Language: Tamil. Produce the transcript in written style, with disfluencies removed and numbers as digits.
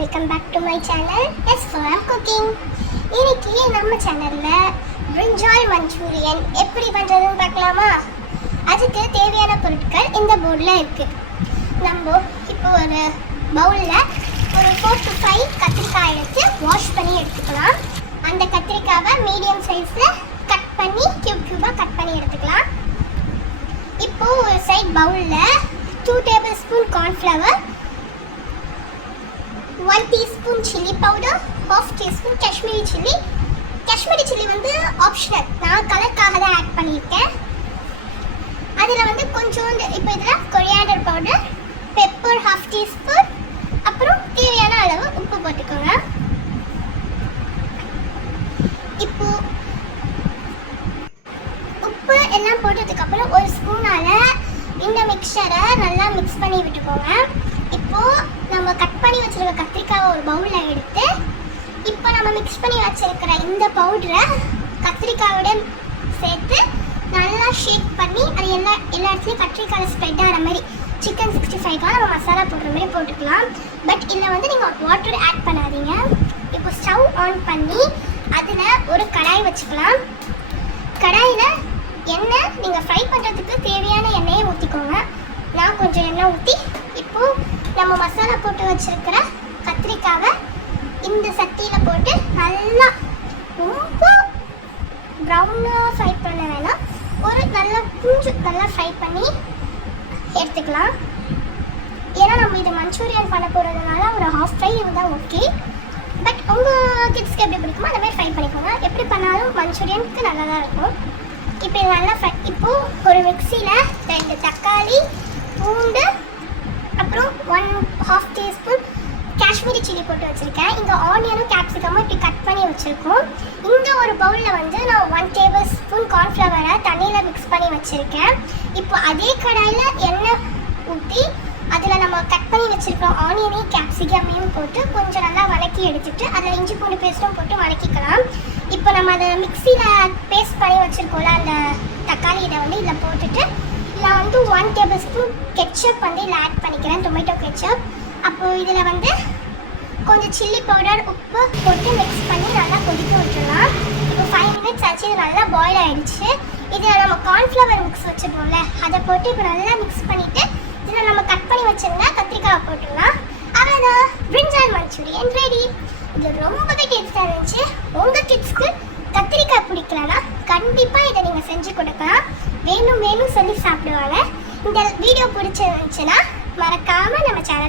Welcome back to my channel S4M cooking. இன்னைக்கு நம்ம சேனலில் பிரிஞ்சால் மஞ்சூரியன் எப்படி பண்ணுறதுன்னு பார்க்கலாமா? அதுக்கு தேவையான பொருட்கள் இந்த போர்டில் இருக்குது. நம்ம இப்போ ஒரு பவுலில் ஒரு 4 to 5 கத்திரிக்காய் எடுத்து வாஷ் பண்ணி எடுத்துக்கலாம். அந்த கத்திரிக்காவை மீடியம் சைஸில் கட் பண்ணி க்யூபாக கட் பண்ணி எடுத்துக்கலாம். இப்போது ஒரு சைட் பவுலில் 2 tablespoon cornflour, 1 teaspoon chili powder, 1/2 teaspoon Kashmiri chilli. Kashmiri chilli வந்து ஆப்ஷனல், நான் கலருக்காக தான் ஆட் பண்ணியிருக்கேன். அதில் வந்து கொஞ்சோண்டு இப்போ இதில் கொரியாண்டர் பவுடர், பெப்பர் 1/2 teaspoon, அப்புறம் தேவையான அளவு உப்பு போட்டுக்கோங்க. இப்போ உப்பு எல்லாம் போட்டதுக்கப்புறம் ஒரு ஸ்பூனால் இந்த மிக்சரை நல்லா மிக்ஸ் பண்ணி விட்டுக்கோங்க. இப்போது நம்ம கட் பண்ணி வச்சுருக்க கத்திரிக்காவை ஒரு பவுலில் எடுத்து இப்போ நம்ம மிக்ஸ் பண்ணி வச்சுருக்கிற இந்த பவுடரை கத்திரிக்காயோட சேர்த்து நல்லா ஷேக் பண்ணி அது எல்லா இடத்துலையும் கத்திரிக்காயில் ஸ்ப்ரெட் ஆகிற மாதிரி சிக்கன் 65க்காக நம்ம மசாலா போடுற மாதிரி போட்டுக்கலாம். பட் இதில் வந்து நீங்கள் வாட்டர் ஆட் பண்ணாதீங்க. இப்போ ஸ்டவ் ஆன் பண்ணி அதில் ஒரு கடாய் வச்சுக்கலாம். கடாயில் எண்ணெய் நீங்கள் ஃப்ரை பண்ணுறதுக்கு தேவையான எண்ணெயை ஊற்றிக்கோங்க. நான் கொஞ்சம் எண்ணெய் ஊற்றி இப்போது நம்ம மசாலா போட்டு வச்சுருக்கிற கத்திரிக்காவை இந்த சட்டியில் போட்டு நல்லா ரொம்ப ப்ரௌனாக ஃப்ரை பண்ண வேணாம், ஒரு கொஞ்சம் நல்லா ஃப்ரை பண்ணி எடுத்துக்கலாம். ஏன்னா நம்ம இதை மஞ்சூரியன் பண்ண போகிறதுனால ஒரு ஹாஃப் ஃப்ரை இருந்தால் ஓகே. பட் உங்கள் கிட்ஸ்க்கு எப்படி பிடிக்குமோ அந்த மாதிரி ஃப்ரை பண்ணிக்கோங்க. எப்படி பண்ணாலும் மஞ்சூரியனுக்கு நல்லா தான் இருக்கும். இப்போ இது நல்லா ஃப்ரை. இப்போது ஒரு மிக்சியில் 2 தக்காளி, பூண்டு, அப்புறம் 1/2 teaspoon காஷ்மீரி சில்லி போட்டு வச்சுருக்கேன். இங்கே ஆனியனும் கேப்சிகமும் இப்படி கட் பண்ணி வச்சுருக்கோம். இங்கே ஒரு பவுலில் வந்து நான் 1 tablespoon கார்ன்ஃப்ளவரை தண்ணியில் மிக்ஸ் பண்ணி வச்சுருக்கேன். இப்போ அதே கடாயில் எண்ணெய் ஊற்றி அதில் நம்ம கட் பண்ணி வச்சுருக்கோம் ஆனியனையும் கேப்சிகமையும் போட்டு கொஞ்சம் நல்லா வதக்கி எடுத்துகிட்டு அதில் இஞ்சி பூண்டு பேஸ்ட்டும் போட்டு வதக்கிக்கலாம். இப்போ நம்ம அதை மிக்சியில் பேஸ்ட் பண்ணி வச்சுருக்கோம்ல அந்த தக்காளி, இதை வந்து இதில் போட்டுட்டு நான் வந்து 1 tablespoon கெட்சப் வந்து இதில் ஆட் பண்ணிக்கிறேன், டொமேட்டோ கெட்சப். அப்போது இதில் வந்து கொஞ்சம் சில்லி பவுடர், உப்பு போட்டு மிக்ஸ் பண்ணி நல்லா கொதிக்க விட்டுடலாம். இப்போ 5 minutes ஆச்சு, இது நல்லா பாயில் ஆகிடுச்சு. இதில் நம்ம கார்ன்ஃப்ளவர் மிக்ஸ் வச்சுருப்போம்ல அதை போட்டு இப்போ நல்லா மிக்ஸ் பண்ணிவிட்டு இதில் நம்ம கட் பண்ணி வச்சுருந்தா கத்திரிக்காவை போட்டுடலாம். அவ்வளோதான், பிரிஞ்சால் மஞ்சூரியன் ரெடி. இது ரொம்பவே டேஸ்ட்டாக இருந்துச்சு. உங்கள் கிட்ஸ்க்கு கத்திரிக்காய் பிடிக்கலன்னா கண்டிப்பாக இதை நீங்கள் செஞ்சு கொடுக்கலாம். வேணும் சொல்லி சாப்பிடுவாங்க. இந்த வீடியோ பிடிச்சிருந்துச்சுன்னா மறக்காமல் நம்ம சேனல்